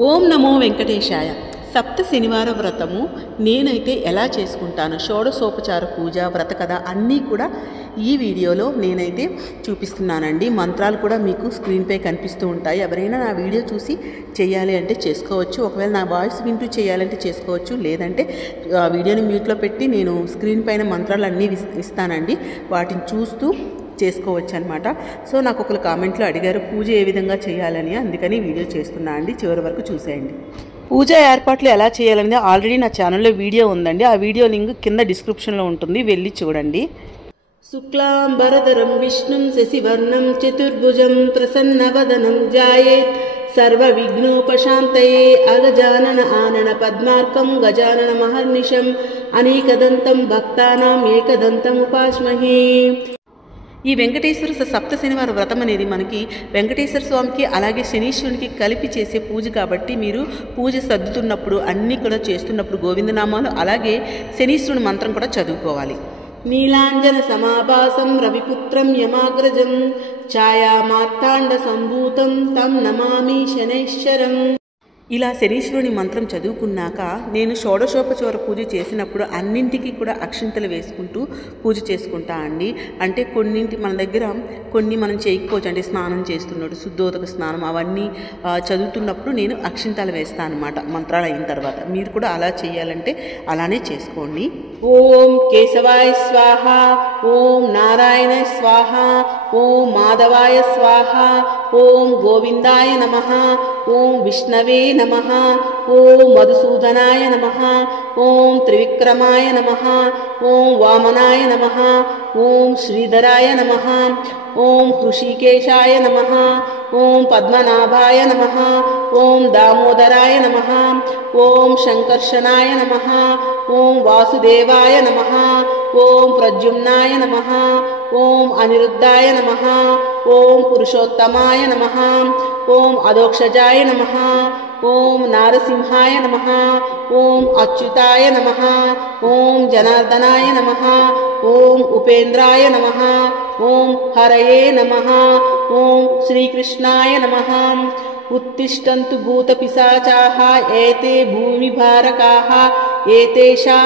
ఓం నమో వెంకటేశాయ. సప్త శనివార వ్రతము నేనైతే ఎలా చేసుకుంటాను, షోడశోపచార పూజ, వ్రత కథ అన్నీ కూడా ఈ వీడియోలో నేనైతే చూపిస్తున్నానండి. మంత్రాలు కూడా మీకు స్క్రీన్పై కనిపిస్తూ ఉంటాయి. ఎవరైనా నా వీడియో చూసి చేయాలి అంటే చేసుకోవచ్చు. ఒకవేళ నా వాయిస్ వింటూ చేయాలంటే చేసుకోవచ్చు. లేదంటే వీడియోని మ్యూట్లో పెట్టి నేను స్క్రీన్ పైన మంత్రాలు అన్నీ ఇస్తానండి. వాటిని చూస్తూ చేసుకోవచ్చు అనమాట. సో నాకు ఒకరు కామెంట్లో అడిగారు పూజ ఏ విధంగా చేయాలని, అందుకని వీడియో చేస్తున్నా అండి. చివరి వరకు చూసేయండి. పూజ ఏర్పాట్లు ఎలా చేయాలనేది ఆల్రెడీ నా ఛానల్లో వీడియో ఉందండి. ఆ వీడియో లింక్ కింద డిస్క్రిప్షన్లో ఉంటుంది, వెళ్ళి చూడండి. శుక్లాంబరధరం విష్ణుం శశివర్ణం చతుర్భుజం ప్రసన్నవదనం ధ్యాయేత్ సర్వవిఘ్నోపశాంతయే అగజానన ఆనన పద్మార్కం గజానన మహర్నిశం అనేకదంతం భక్తానాం ఏకదంతం ఉపాస్మహే. ఈ వెంకటేశ్వర సప్త శనివార వ్రతం అనేది మనకి వెంకటేశ్వర స్వామికి అలాగే శనీశ్వరునికి కలిపి చేసే పూజ కాబట్టి మీరు పూజ సర్దుతున్నప్పుడు అన్నీ కూడా చేస్తున్నప్పుడు గోవిందనామాలు అలాగే శనీశ్వరుని మంత్రం కూడా చదువుకోవాలి. నీలాంజన సమాభాసం రవిపుత్రం యమాగ్రజం ఛాయా మార్తాండ సంభూతం తం నమామి శనైశ్వరం. ఇలా శనీశ్వరుని మంత్రం చదువుకున్నాక నేను షోడశోపచార పూజ చేసినప్పుడు అన్నింటికి కూడా అక్షింతలు వేసుకుంటూ పూజ చేసుకుంటా అండి. అంటే కొన్నింటి మన దగ్గర కొన్ని మనం చేయకపోవచ్చు, అంటే స్నానం చేస్తున్నట్టు శుద్ధోదక స్నానం అవన్నీ చదువుతున్నప్పుడు నేను అక్షింతలు వేస్తాను అనమాట మంత్రాలు అయిన తర్వాత. మీరు కూడా అలా చేయాలంటే అలానే చేసుకోండి. ఓం కేశవాయ స్వాహ, ఓం నారాయణ స్వాహ, ఓం మాధవాయ స్వాహ, ఓం గోవిందాయ నమః, ఓం విష్ణవే నమః, ఓం మధుసూదనాయ నమః, ఓం త్రివిక్రమాయ నమః, ఓం వామనాయ నమః, ఓం శ్రీధరాయ నమః, ఓం హృషికేశాయ నమః, ఓం పద్మనాభాయ నమః, ఓం దామోదరాయ నమః, ఓం శంకర్షణాయ నమః, ఓం వాసుదేవాయ నమః, ఓం ప్రద్యుమ్నాయ నమః, ఓం అనిరుద్ధాయ నమః, ఓం పురుషోత్తమాయ నమః, ఓం అదోక్షజాయ నమః, ఓం నారసింహాయ నమః, ఓం అచ్యుతాయ నమః, ఓం జనార్దనాయ నమః, ఓం ఉపేంద్రాయ నమః, ఓం హరయే నమః, ఓం శ్రీకృష్ణాయ నమః. ఉత్తిష్టంతు భూతపిశాచాః ఏతే భూమిభారకాః ఏతేషా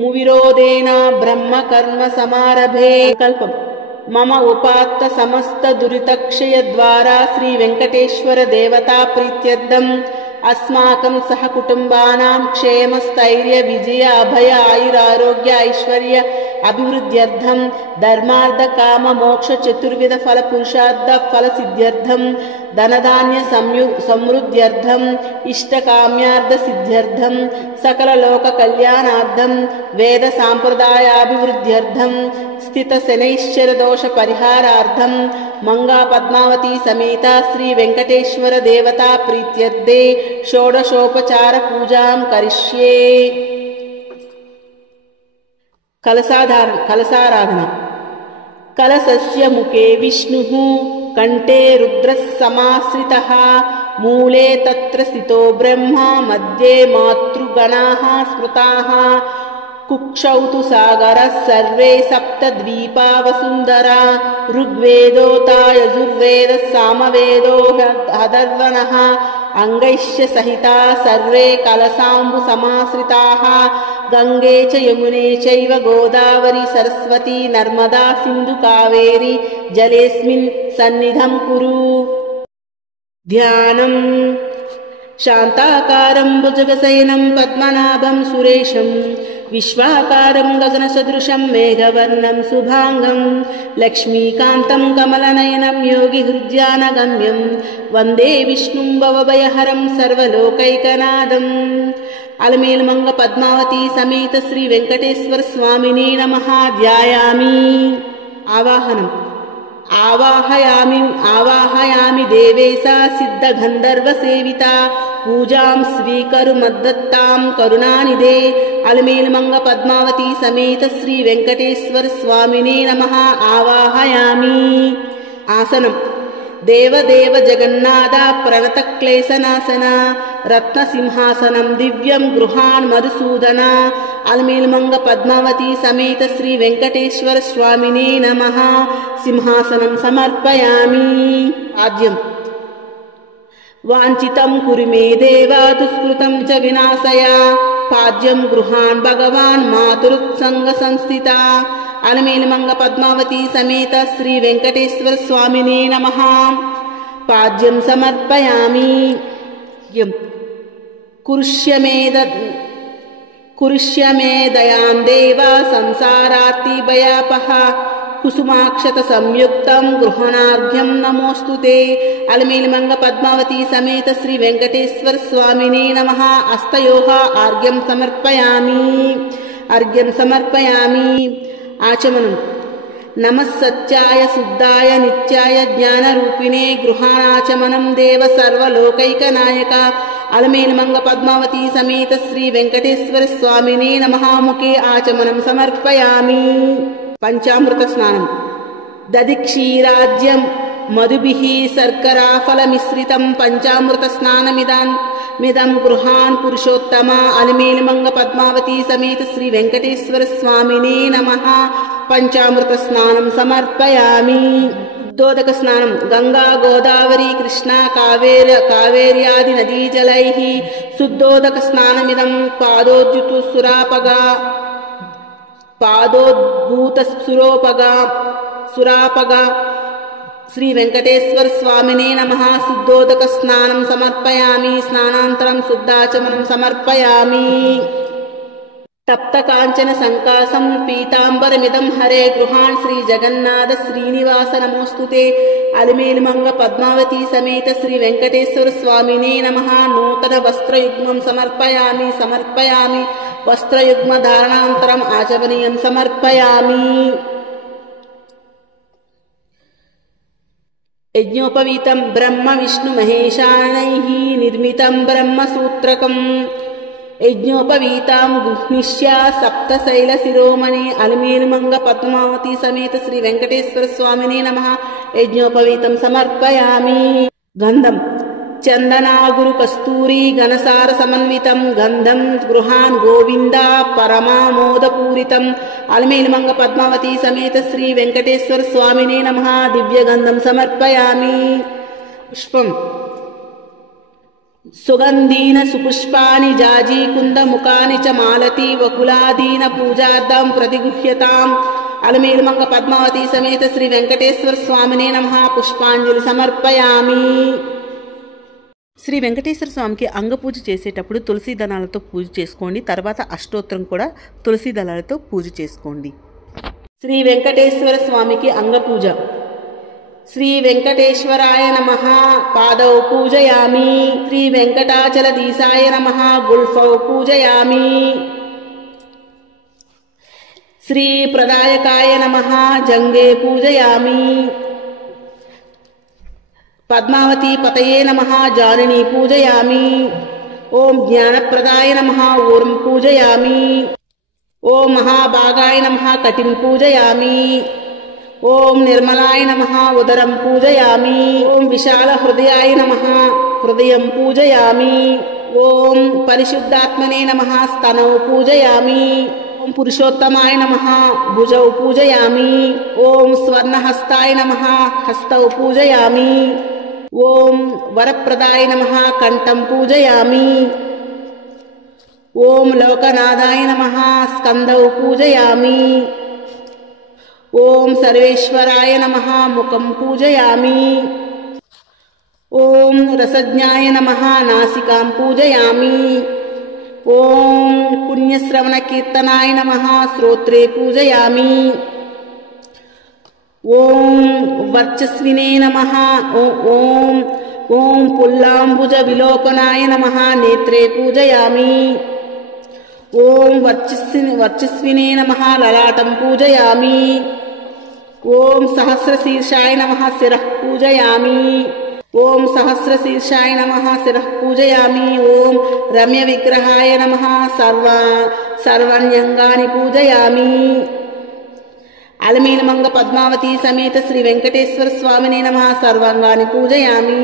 మువిరోధేన బ్రహ్మ కర్మ సమారభే. కల్పం మమ ఉపాత్త సమస్త దురితక్షయ ద్వారా శ్రీ వెంకటేశ్వర దేవతా ప్రీత్యర్థం అస్మాకం సహ కుటుంబానాం క్షేమ స్థైర్య విజయ అభయ ఆయురారోగ్య ఐశ్వర్య అభివృద్ధ్యర్థం ధర్మార్థ కామ మోక్ష చతుర్విధ ఫల పురుషార్థ ఫల సిద్ధ్యర్థం ధనధాన్య సమృద్ధ్యర్థం ఇష్టకామ్యార్థ సిద్ధ్యర్థం సకల లోక కళ్యాణార్థం వేద సాంప్రదాయాభివృద్ధ్యర్థం స్థిత శనైశ్చర దోష పరిహారార్థం మంగా పద్మావతి సమేత శ్రీ వెంకటేశ్వర దేవతా ప్రీత్యర్థే షోడశోపచార పూజాం కరిష్యే. కలసారాధన. కలశస్య ముఖే విష్ణుః కంఠే రుద్రః సమాశ్రితః మూలే తత్ర స్థితో బ్రహ్మ మధ్యే మాతృగణాః స్మృతాః కుక్షౌ తు సాగరః సర్వే సప్త ద్వీపా వసుంధరా ఋగ్వేదోతా యజుర్వేదः సామవేదో అథర్వణः అంగైశ్చ సహితా సర్వే కలశాంబు సమాశ్రితాః గంగే చ యమునే చైవ గోదావరి సరస్వతి నర్మదా సింధు కావేరి జలేస్మిన్ సన్నిధం కురు. ధ్యానం. శాంతాకారం భుజగశయనం పద్మనాభం సురేశం విశ్వాకారం గగనసదృశం మేఘవర్ణం శుభాంగం లక్ష్మీకాంతం కమలనయనం యోగి హృద్యానగమ్యం వందే విష్ణుం భవభయహరం సర్వలోకైకనాథం. అలమేలుమంగ పద్మావతి సమేత శ్రీ వెంకటేశ్వర స్వామినే నమః. ధ్యాయామి. ఆవాహనం. ఆవాహయామి దేవేశా సిద్ధ గంధర్వ సేవిత పూజాం స్వీకరు మద్దత్తాం కరుణానిదే. అలమేలుమంగ పద్మావతి సమేత శ్రీ వెంకటేశ్వర స్వామినే నమః. ఆవాహయామి. ఆసనం. దేవదేవ జగన్నాథ ప్రణత క్లేశనాశన రత్నసింహాసనం దివ్యం గృహాన్ మధుసూదన. అలమేలుమంగ పద్మావతి సమేత శ్రీ వెంకటేశ్వర స్వామినే నమః. సింహాసనం సమర్పయామి. ఆద్యం. వాంఛితం కురు మే దేవా దుష్కృతం చ వినాశయ పాద్యం గృహాన్ భగవాన్ మాతృత్సంగ సంస్థిత. అలమేలుమంగ పద్మావతి సమేత శ్రీ వెంకటేశ్వర స్వామినే నమః. పాద్యం సమర్పయామి. కురుష్యమే దయాం దేవ సంసారార్తి భయాపహ కుసుమాక్షత సంయుక్తం గృహణార్ఘ్యం నమోస్తుతే. అలమేలుమంగ పద్మావతి సమేత శ్రీ వెంకటేశ్వర స్వామినే నమః. హస్తయోః ఆర్ఘ్యం సమర్పయామి. ఆచమనం. నమః సత్యాయ శుద్ధాయ నిత్యాయ జ్ఞానరూపిణే గృహాణాచమనం దేవ సర్వలోకైక నాయక. అలమేలుమంగ పద్మావతి సమేత శ్రీ వెంకటేశ్వర స్వామినే నమః. ముఖే ఆచమనం సమర్పయామి. పంచామృత స్నానం. దధిక్షీరాజ్యం మధుభిః శర్కరాఫలమిశ్రితం పంచామృత స్నానమిదం గృహాన్ పురుషోత్తమ. అలమేలుమంగ పద్మావతి సమేత శ్రీ వెంకటేశ్వర స్వామినే నమః. పంచామృత స్నానం సమర్పయామి. శుద్ధోదక స్నానం. గంగా గోదావరి కృష్ణ కావేర్యాది నదీజలైః శుద్ధోదక స్నానమిదం పాదోద్భూత సురాపగా. శ్రీ వెంకటేశ్వర స్వామినే నమః. శుద్ధోదక స్నానం సమర్పయామి. స్నానాంతరం శుద్ధాచమనం సమర్పయామి. తప్త కాంచన సంకాసం పీతాంబరమిదం హరే గృహాన్ శ్రీ జగన్నాథ శ్రీనివాస నమోస్తుతే. అలమేలుమంగ పద్మావతి సమేత శ్రీ వెంకటేశ్వర స్వామినే నమః. నూతన వస్త్రయుగ్మం సమర్పయామి. వస్త్రయుగ్మ ధారణాంతరం ఆచమనీయం సమర్పయామి. యజ్ఞోపవీతం బ్రహ్మ విష్ణు మహేశానైః నిర్మితం బ్రహ్మసూత్రకం. యజ్ఞోపవీతాం గృహ్ణిష్య సప్తశైల శిరోమణి. అలమేలుమంగ పద్మావతి సమేత శ్రీ వెంకటేశ్వర స్వామినే నమః. యజ్ఞోపవీతం సమర్పయామి. గంధం. చందనాగురు కస్తూరి ఘనసార సమన్వితం గంధం గృహాన్ గోవింద పరమామోదపూరితం. అలమేలుమంగ పద్మావతి సమేత శ్రీ వెంకటేశ్వర స్వామినే నమః. దివ్యగంధం సమర్పయామి. పుష్పం. సుగంధీన సుపుష్పాని జాజీకుంద ముఖాని చ మాలతి వకులాదీన పూజార్థం ప్రతిగృహ్యతాం. అలమేలుమంగ పద్మావతి సమేత శ్రీ వెంకటేశ్వర స్వామినే నమః. పుష్పాంజలి సమర్పయామి. శ్రీ వెంకటేశ్వర స్వామికి అంగపూజ చేసేటప్పుడు తులసి దళాలతో పూజ చేసుకోండి. తర్వాత అష్టోత్తరం కూడా తులసి దళాలతో పూజ చేసుకోండి. శ్రీ వెంకటేశ్వర స్వామికి అంగపూజ. శ్రీ వెంకటేశ్వరాయ నమః. పాదౌ పూజయామి. శ్రీ వెంకటాచలధీశాయ నమః. గుల్ఫౌ పూజయామి. శ్రీ ప్రదాయకాయ నమః. జంగే పూజయామి. పద్మావతి పతయే నమః. జానుని పూజయామి. ఓం జ్ఞానప్రదాయ నమః. ఊర్ం పూజయామి. ఓం మహాభాగాయ నమః. కటిం పూజయామి. ఓం నిర్మలాయ నమః. ఉదరం పూజయామి. ఓం విశాల హృదయాయ నమః. హృదయం పూజయామి. ఓం పరిశుద్ధాత్మనే నమః. స్తనౌ పూజయామి. ఓం పురుషోత్తమాయ నమః. భుజౌ పూజయామి. ఓం స్వర్ణహస్తాయ నమః. హస్తౌ పూజయామి. ఓం వరప్రదాయ నమః. కంఠం పూజయామి. ఓం లోకనాథాయ నమః. స్కందౌ పూజయామి. ఓం సర్వేశ్వరాయ నమః. ముఖం పూజయామి. ఓం రసజ్ఞాయ నమః. నాసికాం పూజయామి. ఓం పుణ్యశ్రవణ కీర్తనాయ నమః. శ్రోత్రే పూజయామి. ఓం వర్చస్వినే నమః. ఓం పుల్లాంబుజ విలోపనాయ నమః. నేత్రే పూజయామి. ఓం వర్చస్వినే నమః. లలాటం పూజయామి. ఓం సహస్రశీర్షాయ నమః. శిరః పూజయామి. ఓం సహస్రశీర్షాయ నమః. శిరః పూజయామి. ఓం రమ్య విగ్రహాయ నమః. సర్వాణ్యంగాని పూజయామి. అలమేలుమంగ పద్మావతి సమేత శ్రీ వెంకటేశ్వర స్వామినే నమః. సర్వాంగాని పూజయామి.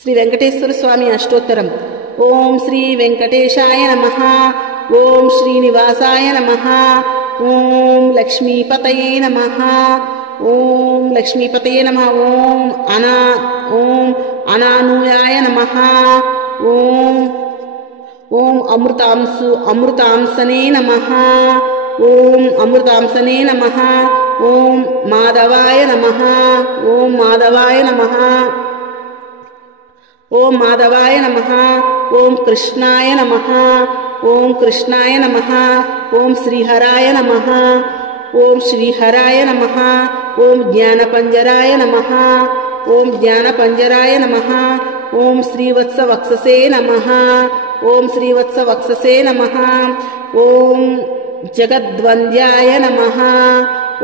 శ్రీ వెంకటేశ్వర స్వామి అష్టోత్తరం. ఓం శ్రీ వెంకటేశాయ నమః. ఓం శ్రీనివాసాయ నమః. ఓం లక్ష్మీపతయే నమః. ఓం లక్ష్మీపతయే నమః. ఓం అనానుయాయ నమః. ఓం అమృతాంసనే నమః. ఓం అమృతాంసనే నమః. ఓం మాధవాయ నమః. ఓం మాధవాయ నమః. ఓం మాధవాయ నమః. ఓం కృష్ణాయ నమః. ఓం కృష్ణాయ నమః. ఓం శ్రీహరాయ నమః. ఓం శ్రీహరాయ నమః. ఓం జ్ఞానపంజరాయ నమః. ఓం జ్ఞానపంజరాయ నమః. ఓం శ్రీవత్సవక్షసే నమః. ఓం శ్రీవత్సవక్షసే నమః. ఓం జగద్వంద్యాయ నమః.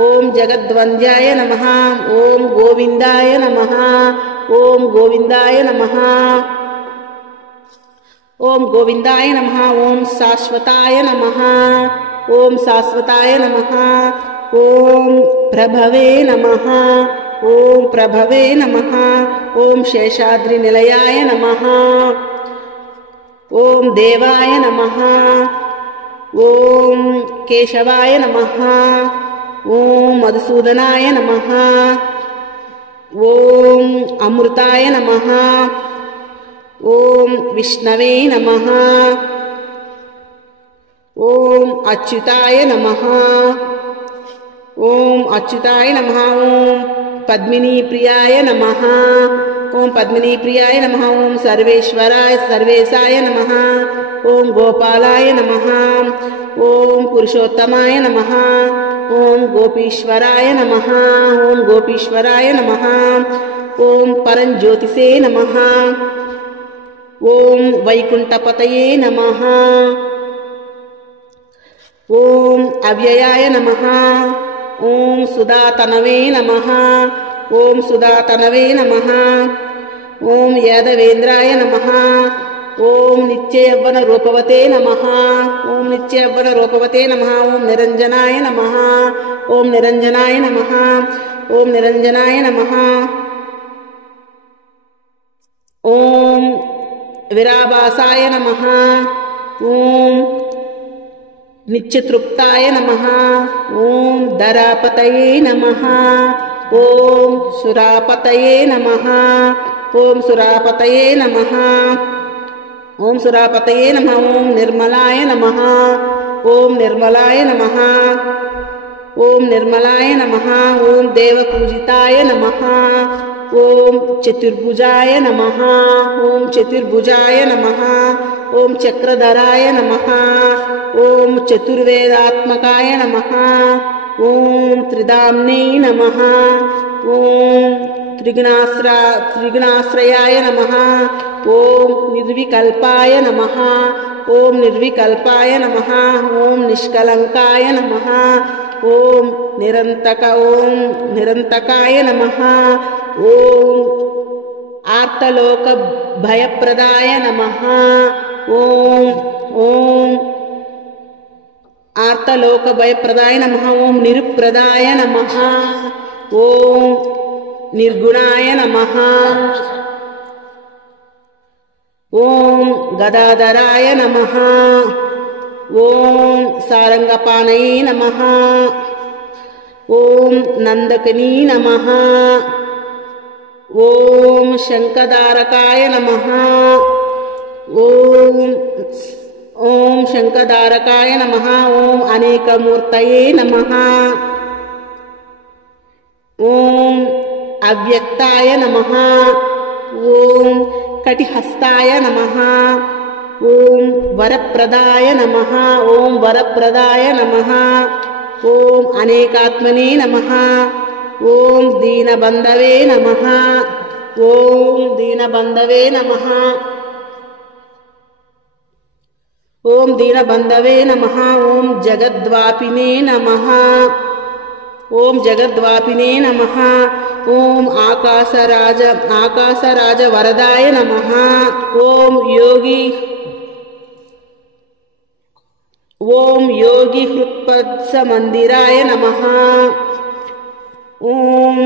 ఓం జగద్వంద్యాయ నమః. ఓం గోవిందాయ నమః. ఓం గోవిందాయ నమః. ఓం గోవిందాయ నమః. ఓం శాశ్వతాయ నమః. ఓం శాశ్వతాయ నమః. ఓం ప్రభవే నమః. ఓం ప్రభవే నమః. ఓం శేషాద్రి నిలయాయ నమః. ఓం దేవాయ నమః. ఓం కేశవాయ నమః. ఓం మధుసూదనాయ నమః. ఓం అమృతాయ నమః. ఓం విష్ణవే నమః. ఓం అచ్యుతాయ నమః. ఓం అచ్యుతాయ నమః. ఓం పద్మినీప్రియాయ నమః. ఓం పద్మినీప్రియాయ నమః. ఓం సర్వేశాయ నమః. ఓం గోపాలాయ నమః. ఓం పురుషోత్తమాయ నమః. ఓం గోపీశ్వరాయ నమః. ఓం గోపీశ్వరాయ నమః. ఓం పరంజ్యోతిషే నమః. ఓం వైకుంఠపతయే నమః. ఓం అవ్యయాయ నమః. ఓం సుధాతనవే నమః. ఓం సుధాతనవే నమః. ఓం యాదవేంద్రాయ నమః. ఓం నిత్యయవ్వన రూపవతే నమః. ఓం నిత్యయవ్వన రూపవతే నమః. ఓం నిరంజనాయ నమః. ఓం నిరంజనాయ నమః. ఓం నిరంజనాయ నమః. ఓం విరాభాసాయ నమః. ఓం నిత్యతృప్తాయ నమః. ఓం ధరాపతయే నమః. ఓం సురాపతయే నమః. ఓం సురాపతయే నమః. ఓం సురాపతయే నమః. ఓం నిర్మలాయ నమః. ఓం నిర్మలాయ నమః. ఓం నిర్మలాయ నమః. ఓం దేవపూజితాయ నమః. ఓం చతుర్భుజాయ నమః. ఓం చతుర్భుజాయ నమః. ఓం చక్రధరాయ నమః. ఓం చతుర్వేదాత్మకాయ నమః. ఓం త్రిదామ్నే నమః. ఓం త్రిగుణాశ్రయాయ నమః. ఓం నిర్వికల్పాయ నమః. ఓం నిర్వికల్పాయ నమః. ఓం నిష్కలంకాయ నమః. ఓం నిరంతకాయ నమః. ఓం ఆర్తలోక భయప్రదాయ నమః. ఓం ఆర్తలోక భయప్రదాయ నమః. ఓం నిరుప్రదాయ నమః. ఓం నిర్గుణాయ నమః. ఓం గదాధరాయ నమః. ఓం సారంగపాణయే నమః. ఓం నందకనీ నమః. ఓం శంఖధారకాయ నమః. ఓం శంఖధారకాయ నమః. ఓం అనేకమూర్తయే నమః. ఓం అవ్యక్తాయ నమః. ఓం కటిహస్తాయ నమః. ఓం వరప్రదాయ నమః. ఓం వరప్రదాయ నమః. ఓం అనేకాత్మనే నమః. ఓం దీనబంధవే నమః. ఓం దీనబంధవే నమః. ఓం దీనబంధవే నమః. ఓం జగద్వాపినే నమః. ఓం జగద్వాపినే నమః. ఓం ఆకాశరాజ వరదాయ నమః. ఓం యోగి హృత్పద్సమందిరాయ నమః. ఓం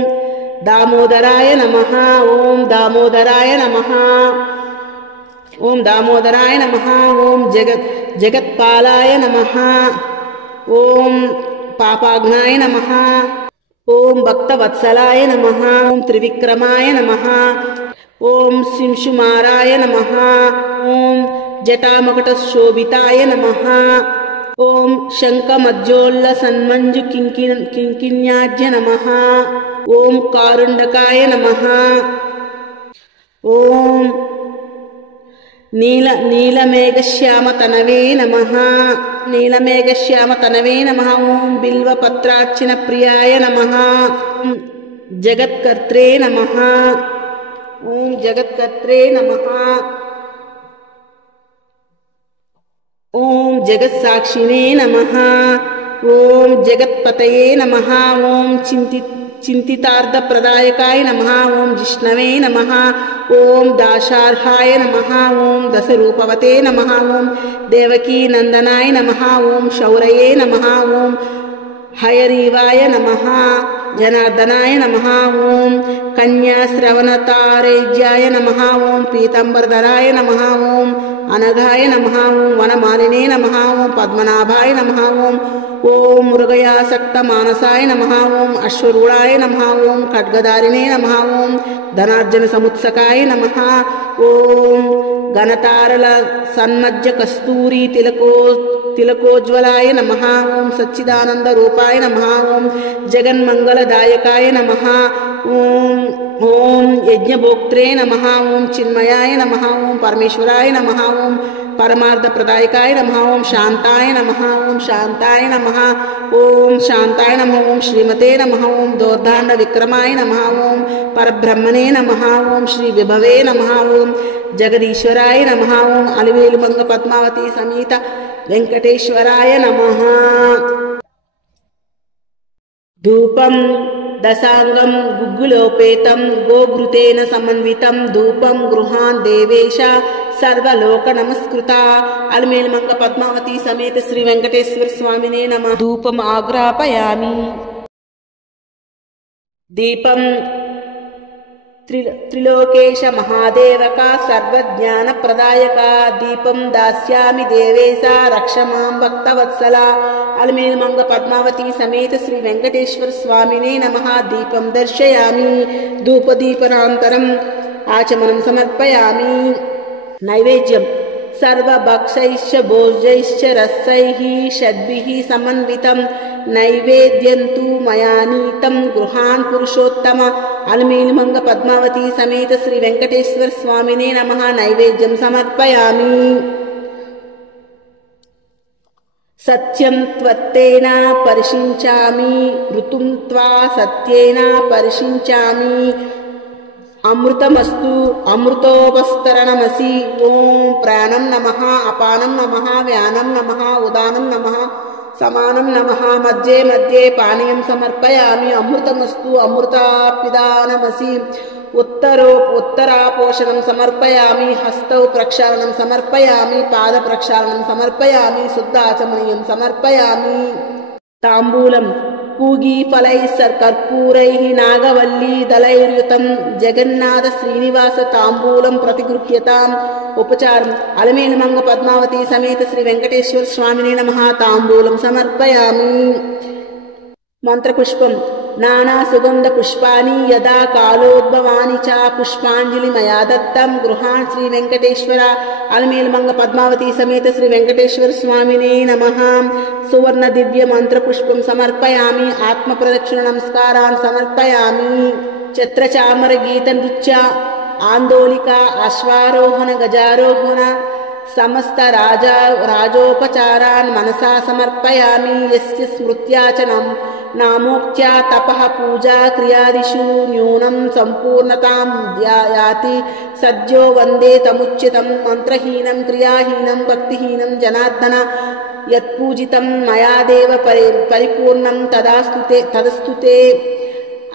దామోదరాయ నమః. ఓం దామోదరాయ నమః. ఓం దామోదరాయ నమః. ఓం జగత్పాలాయ నమః. ఓం పాపాగ్నాయ నమః. ఓం భక్తవత్సలాయ నమః. ఓం త్రివిక్రమాయ నమః. ఓం శింశుమారాయ నమః. ఓం జటామకుటశోభితాయ నమః. ఓం శంఖమజ్జోల్ల సన్మంజు కింకిణ్యాజ్య నమః. ఓం కారుండకాయ నమః. ఓం నీలమేఘశ్యామతనవే నమః. నీలమేఘశ్యామతనవే నమః. ఓం బిల్వపత్రార్చన ప్రియాయ నమః. ఓం జగత్కర్త్రే నమః. ఓం జగత్కర్త్రే నమః. ఓం జగత్సాక్షినే నమః. ఓం జగత్పతయే నమః. ఓం చింతితార్థప్రదాయకాయ నమః. ఓం జిష్ణవే నమః. ఓం దాశార్హాయ నమః. ఓం దశరూపవతే నమః. ఓం దేవకీనందనాయ నమః. ఓం శౌరయే నమః. ఓం హయరీవాయ నమః. జనార్దనాయ నమః. ఓం కన్యాశ్రవణతారేజ్యాయ నమః. ఓం పీతాంబరధరాయ నమః. ఓం అనఘాయ నమః. ఓం వనమాలినే నమః. ఓం పద్మనాభాయ నమః. ఓం మృగయాసక్త మానసాయ నమః. ఓం అశ్వరూఢాయ నమః. ఓం ఖడ్గధారిణే నమః. ఓం ధనార్జన సముత్సకాయ నమః. ఓం గణతారల సన్మజ్జ కస్తూరి తిలకోజ్వలాయ నమః. ఓం సచ్చిదానంద రూపాయ నమః. ఓం జగన్మంగళదాయకాయ నమః. ఓం యజ్ఞభోక్త్రే నమః. ఓం చిన్మయాయ నమః. ఓం పరమేశ్వరాయ నమః. ఓం పరమార్థప్రదాయకాయ నమః. ఓం శాంతాయ నమః. ఓం శాంతాయ నమః. ఓం శాంతాయ నమః. ఓం శ్రీమతే నమః. ఓం దోర్దాండ విక్రమాయ నమః. ఓం పరబ్రహ్మణే నమః. ఓం శ్రీ విభవే నమః. ఓం జగదీశ్వరాయ నమః. ఓం అలివేలుమంగ పద్మావతి సమేత వెంకటేశ్వరాయ నమః. ధూపం దశాంగం గుగ్గులోపేతం గోఘృతేన సమన్వితం ధూపం గృహాన్ దేవేశ సర్వలోక నమస్కృత. అలివేలుమంగ పద్మావతి సమేత శ్రీ వెంకటేశ్వర స్వామినే నమః. ధూపం ఆగ్రాపయామి. దీపం త్రిలోకేశ మహాదేవక సర్వజ్ఞాన ప్రదాయక. దీపం దాస్యామి దేవేశ రక్ష మాం భక్తవత్సల. అలివేలుమంగ పద్మావతి సమేత శ్రీ వెంకటేశ్వర స్వామినే నమః. దీపం దర్శయామి. ధూపదీపనాంతరం ఆచమనం సమర్పయామి. నైవేద్యం సర్వభక్షైశ్చ భోజ్యైశ్చ రసైః షడ్భిః సమన్వితం నైవేద్యంతు మయా నీతం గృహాన్ పురుషోత్తమ. అలివేలుమంగ పద్మావతి సమేత శ్రీ వెంకటేశ్వర స్వామినే నమః. నైవేద్యం సమర్పయామి. సత్యం త్వత్తేన పరిశించామి. ఋతుం త్వా సత్యేన పరిశించామి. అమృతమస్తు అమృతోపస్తరణమసి. ఓం ప్రాణం నమః. అపానం నమః. వ్యానం నమః. ఉదానం నమః. సమానం నమః. మధ్యే మధ్యే పానీయం సమర్పయామి. అమృతమస్తు అమృతాపిదానమసి. ఉత్తరాపోషణం సమర్పయామి. హస్తౌ ప్రక్షాళనం సమర్పయామి. పాద ప్రక్షాళనం సమర్పయామి. శుద్ధాచమనీయం సమర్పయామి. తాంబూలం పూగీఫలైః కర్పూరైః నాగవల్లీ దళైర్యుతం జగన్నాథ శ్రీనివాస తాంబూలం ప్రతిగృహ్యతాం. ఉపచారం అలివేలుమంగ పద్మావతి సమేత శ్రీ వెంకటేశ్వర స్వామినే నమః. తాంబూలం సమర్పయామి. మంత్రపుష్పం నానా సుగంధ పుష్పాని యదా కాలోద్భవాని చ పుష్పాంజలి మయా దత్తం గృహాన్ శ్రీ వెంకటేశ్వర. అలివేలుమంగ పద్మావతి సమేత శ్రీ వెంకటేశ్వర స్వామినే నమః. సువర్ణ దివ్య మంత్రపుష్పం సమర్పయామి. ఆత్మ ప్రదక్షిణ నమస్కారాన్ సమర్పయామి. ఛత్రచామర గీత నృత్య ఆందోళిక అశ్వారోహణ గజారోహణ సమస్త రాజోపచారాన్ మనసా సమర్పయామి. యస్య స్మృత్యా చ నామోక్త్యా తపః పూజా క్రియాదిషు న్యూనం సంపూర్ణతాం యాతి సద్యో వందే తముచ్యుతం. మంత్రహీనం క్రియాహీనం భక్తిహీనం జనార్దన యత్పూజితం మయా దేవ పరిపూర్ణం తదస్తుతే.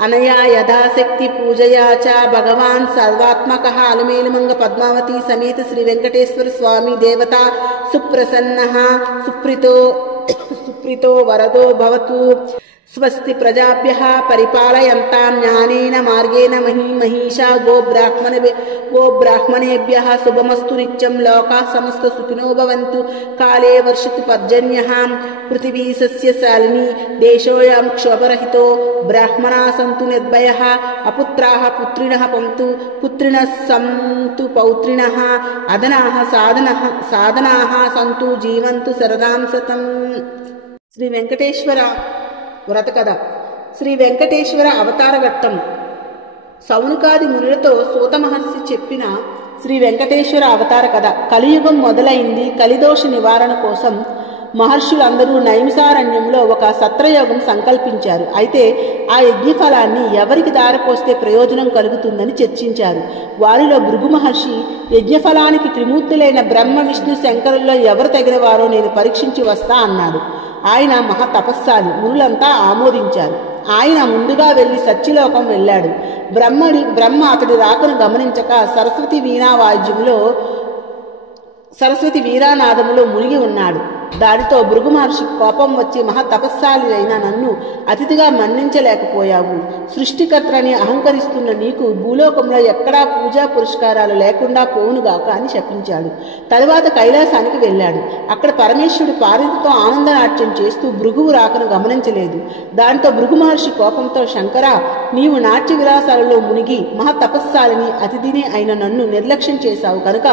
అనయా యథాశక్తి పూజయా చ భగవాన్ సర్వాత్మకః. అలివేలుమంగ పద్మావతి సమేత శ్రీ వెంకటేశ్వర స్వామి దేవత సుప్రసన్నః సుప్రీతో వరదో భవతు. స్వస్తి ప్రజాభ్యః పరిపాలయంతాం న్యాయేన మార్గేణ మహీషా గోబ్రాహ్మణేభ్యః శుభమస్తు నిత్యం లోకాః సమస్త సుఖినో భవంతు కాలే వర్షతు పర్జన్యః పృథివీ సస్యశాలినీ దేశోయం క్షోభరహితో బ్రాహ్మణాః సంతు నిర్భయః అపుత్రాః పుత్రిణః పంతు పుత్రిణః సంతు పౌత్రిణః అదనాః సాధనాః సంతు జీవంతు శరదాం శతం. శ్రీ వెంకటేశ్వర వ్రత కథ. శ్రీ వెంకటేశ్వర అవతార ఘట్టం. సౌనకాది మునులతో సూత మహర్షి చెప్పిన శ్రీ వెంకటేశ్వర అవతార కథ. కలియుగం మొదలైంది. కలిదోష నివారణ కోసం మహర్షులందరూ నైమిసారణ్యంలో ఒక సత్రయోగం సంకల్పించారు. అయితే ఆ యజ్ఞఫలాన్ని ఎవరికి దారపోస్తే ప్రయోజనం కలుగుతుందని చర్చించారు. వారిలో భృగు మహర్షి యజ్ఞఫలానికి త్రిమూర్తులైన బ్రహ్మ విష్ణు శంకరుల్లో ఎవరు తగినవారో నేను పరీక్షించి వస్తా అన్నాడు. ఆయన మహా తపస్సాలి. మునులంతా ఆమోదించారు. ఆయన ముందుగా వెళ్లి సత్యలోకం వెళ్ళాడు. బ్రహ్మ అతడి రాకను గమనించక సరస్వతి వీరానాదములో మునిగి ఉన్నాడు. దానితో భృగు మహర్షికి కోపం వచ్చి మహా తపస్సాలి అయిన నన్ను అతిథిగా మన్నించలేకపోయావు. సృష్టికర్తని అహంకరిస్తున్న నీకు భూలోకంలో ఎక్కడా పూజా పురస్కారాలు లేకుండా పోవునుగాక అని శపించాడు. తరువాత కైలాసానికి వెళ్ళాడు. అక్కడ పరమేశ్వరుడు పార్వతితో ఆనందనాట్యం చేస్తూ భృగువు రాకను గమనించలేదు. దాంతో భృగు మహర్షి కోపంతో శంకరా, నీవు నాట్య విలాసాలలో మునిగి మహా తపస్సాలిని అతిథిని అయిన నన్ను నిర్లక్ష్యం చేశావు కనుక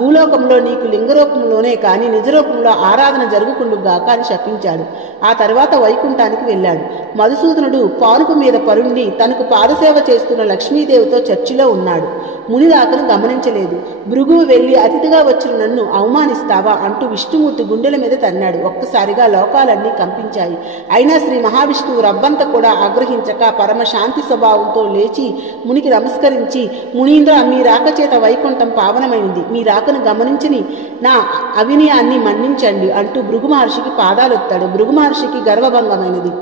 భూలోకంలో నీకు లింగరూపంలోనే కాని నిజరూపంలో ఆరాధన జరుగుకుండుగాక అని శపించాడు. ఆ తర్వాత వైకుంఠానికి వెళ్ళాడు. మధుసూదనుడు పానుపు మీద పరుండి తనకు పాదసేవ చేస్తున్న లక్ష్మీదేవితో చర్చిలో ఉన్నాడు. ముని రాకను గమనించలేదు. భృగువు వెళ్లి అతిథిగా వచ్చిన నన్ను అవమానిస్తావా అంటూ విష్ణుమూర్తి గుండెల మీద తన్నాడు. ఒక్కసారిగా లోకాలన్నీ కంపించాయి. అయినా శ్రీ మహావిష్ణువు రవ్వంత కూడా ఆగ్రహించక పరమశాంతి స్వభావంతో లేచి మునికి నమస్కరించి, మునీంద్ర, మీ రాక చేత వైకుంఠం పావనమైంది. మీ రాకను గమనించని నా అవినయాన్ని మన్నించండి అంటూ భృగు మహర్షికి పాదాలొత్తాడు. భృగు మహర్షికి గర్వభంగమైనది.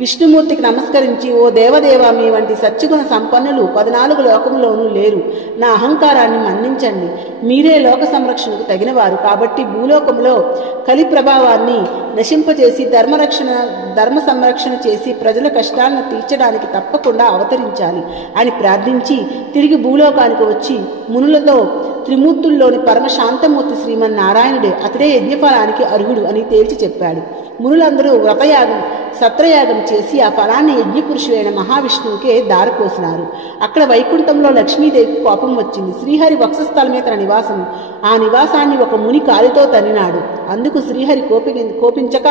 విష్ణుమూర్తికి నమస్కరించి, ఓ దేవదేవ, మీ వంటి సత్యగుణ సంపన్నులు 14 లోకంలోనూ లేరు. నా అహంకారాన్ని మన్నించండి. మీరే లోక సంరక్షణకు తగినవారు కాబట్టి భూలోకంలో కలి ప్రభావాన్ని నశింపజేసి ధర్మ సంరక్షణ చేసి ప్రజల కష్టాలను తీర్చడానికి తప్పకుండా అవతరించాలి అని ప్రార్థించి తిరిగి భూలోకానికి వచ్చి మునులతో త్రిమూర్తుల్లోని పరమశాంతమూర్తి శ్రీమన్నారాయణుడే, అతడే యజ్ఞఫలానికి అర్హుడు అని తేల్చి చెప్పాడు. మునులందరూ సత్రయాగం చేసి ఆ ఫలాన్ని యజ్ఞపురుషులైన మహావిష్ణువుకే దారపోసినారు. అక్కడ వైకుంఠంలో లక్ష్మీదేవికి కోపం వచ్చింది. శ్రీహరి వక్షస్థలమే తన నివాసం. ఆ నివాసాన్ని ఒక ముని కాలితో తన్నినాడు. అందుకు శ్రీహరి కోపించక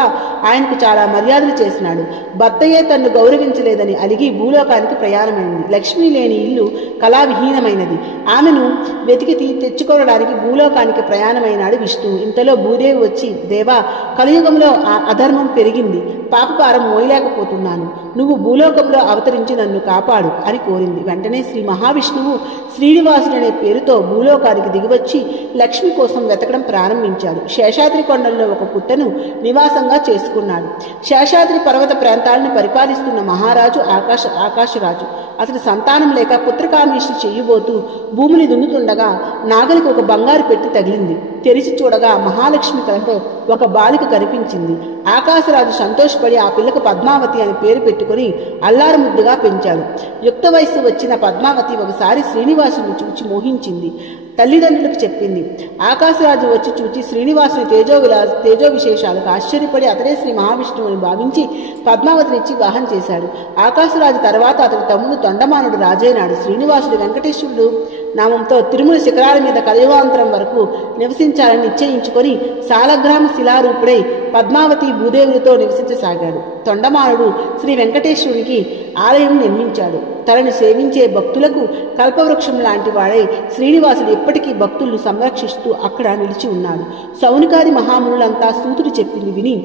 ఆయనకు చాలా మర్యాదలు చేసినాడు. భర్తయే తన్ను గౌరవించలేదని అలిగి భూలోకానికి ప్రయాణమైంది. లక్ష్మీ లేని ఇల్లు కళావిహీనమైనది. ఆమెను వెతికి తెచ్చుకోవడానికి భూలోకానికి ప్రయాణమైనాడు విష్ణువు. ఇంతలో భూదేవి వచ్చి, దేవా, కలియుగంలో అధర్మం పెరిగింది. పాపపారం మోయలేకపోతున్నాను. నువ్వు భూలోకంలో అవతరించి నన్ను కాపాడు అని కోరింది. వెంటనే శ్రీ మహావిష్ణువు శ్రీనివాసుడనే పేరుతో భూలోకానికి దిగివచ్చి లక్ష్మి కోసం వెతకడం ప్రారంభించాడు. శేషాద్రి కొండల్లో ఒక పుట్టను నివాసంగా చేసుకున్నాడు. శేషాద్రి పర్వత ప్రాంతాలను పరిపాలిస్తున్న మహారాజు ఆకాశరాజు. అతడు సంతానం లేక పుత్రకామేష్టి చెయ్యబోతూ భూమిని దున్నుతుండగా నాగలికి ఒక బంగారు పెట్టి తగిలింది. తెరిచి చూడగా మహాలక్ష్మి కంటే ఒక బాలిక కనిపించింది. ఆకాశరాజు సంతోషపడి ఆ పిల్లకు పద్మావతి అని పేరు పెట్టుకుని అల్లారు ముద్దుగా పెంచాడు. యుక్త వయస్సు వచ్చిన పద్మావతి ఒకసారి శ్రీనివాసుని చూచి మోహించింది. తల్లిదండ్రులకు చెప్పింది. ఆకాశరాజు వచ్చి చూచి శ్రీనివాసుని తేజో విశేషాలకు ఆశ్చర్యపడి అతడే శ్రీ మహావిష్ణువుని భావించి పద్మావతినిచ్చి వివాహం చేశాడు. ఆకాశరాజు తర్వాత అతడి తమ్ముడు తొండమానుడు రాజైనాడు. శ్రీనివాసుడు వెంకటేశ్వరుడు నామంతో తిరుమల శిఖరాల మీద కలియుగాంతరం వరకు నివసించాలని నిశ్చయించుకొని సాలగ్రామ శిలారూపుడై పద్మావతి భూదేవులతో నివసించసాగాడు. తొండమానుడు శ్రీ వెంకటేశ్వరునికి ఆలయం నిర్మించాడు. తనను సేవించే భక్తులకు కల్పవృక్షం లాంటి వాడై శ్రీనివాసుడు ఎప్పటికీ భక్తులను సంరక్షిస్తూ అక్కడ నిలిచి ఉన్నాడు. సౌనికాది మహామునులంతా సూతుడు చెప్పింది విని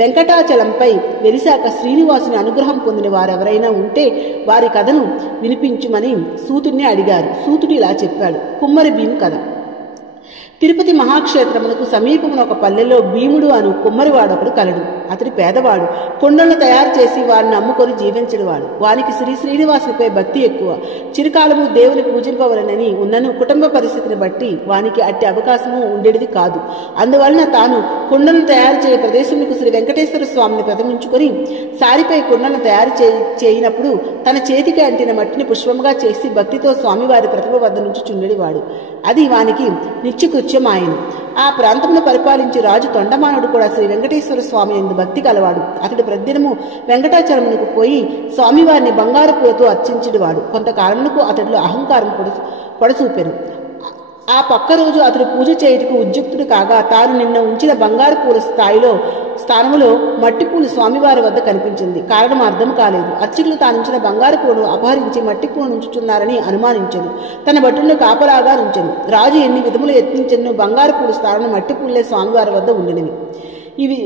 వెంకటాచలంపై వెలిశాక శ్రీనివాసుని అనుగ్రహం పొందిన వారెవరైనా ఉంటే వారి కథను వినిపించుమని సూతుడిని అడిగారు. సూతుడు ఇలా చెప్పాడు. కుమ్మరి భీము కథ. తిరుపతి మహాక్షేత్రమునకు సమీపమున ఒక పల్లెలో భీముడు అను కుమ్మరివాడొకడు కలడు. అతడి పేదవాడు. కుండలను తయారు చేసి వారిని అమ్ముకొని జీవించడవాడు. వానికి శ్రీనివాసునిపై భక్తి ఎక్కువ. చిరకాలము దేవుని పూజింపవలనని ఉన్నను కుటుంబ పరిస్థితిని బట్టి వానికి అట్టి అవకాశము ఉండేది కాదు. అందువలన తాను కుండలను తయారు చేయ ప్రదేశములకు శ్రీ వెంకటేశ్వర స్వామిని ప్రతిమించుకొని సారిపై కుండలను తయారు చేయనప్పుడు తన చేతికి అంటిన మట్టిని పుష్పముగా చేసి భక్తితో స్వామివారి ప్రతిమ వద్ద నుంచి చుండెడివాడు. అది వానికి నిత్యకృత్యమాయను. ఆ ప్రాంతంలో పరిపాలించి రాజు తొండమానుడు కూడా శ్రీ వెంకటేశ్వర స్వామి యందు భక్తి కలవాడు. అతడు ప్రతిదినము వెంకటాచలమునకు పోయి స్వామివారిని బంగారు పూలతో అర్చించేవాడు. కొంతకాలమునకు అతడిలో అహంకారం పొడచూపెను. ఆ పక్క రోజు అతడు పూజ చేయుటకు ఉద్యుక్తుడు కాగా తాను నిన్న ఉంచిన బంగారు పూల స్థానములో మట్టి పూలు స్వామివారి వద్ద కనిపించింది. కారణం అర్థం కాలేదు. అర్చకులు తానుంచిన బంగారు పూలను అపహరించి మట్టి పూలు ఉంచుతున్నారని అనుమానించను. తన భటులను కాపలాగా ఉంచెను. రాజు ఎన్ని విధములు యత్నించెను, బంగారు పూల స్థానం మట్టి పూలే స్వామివారి వద్ద ఉండినవి. ఇవి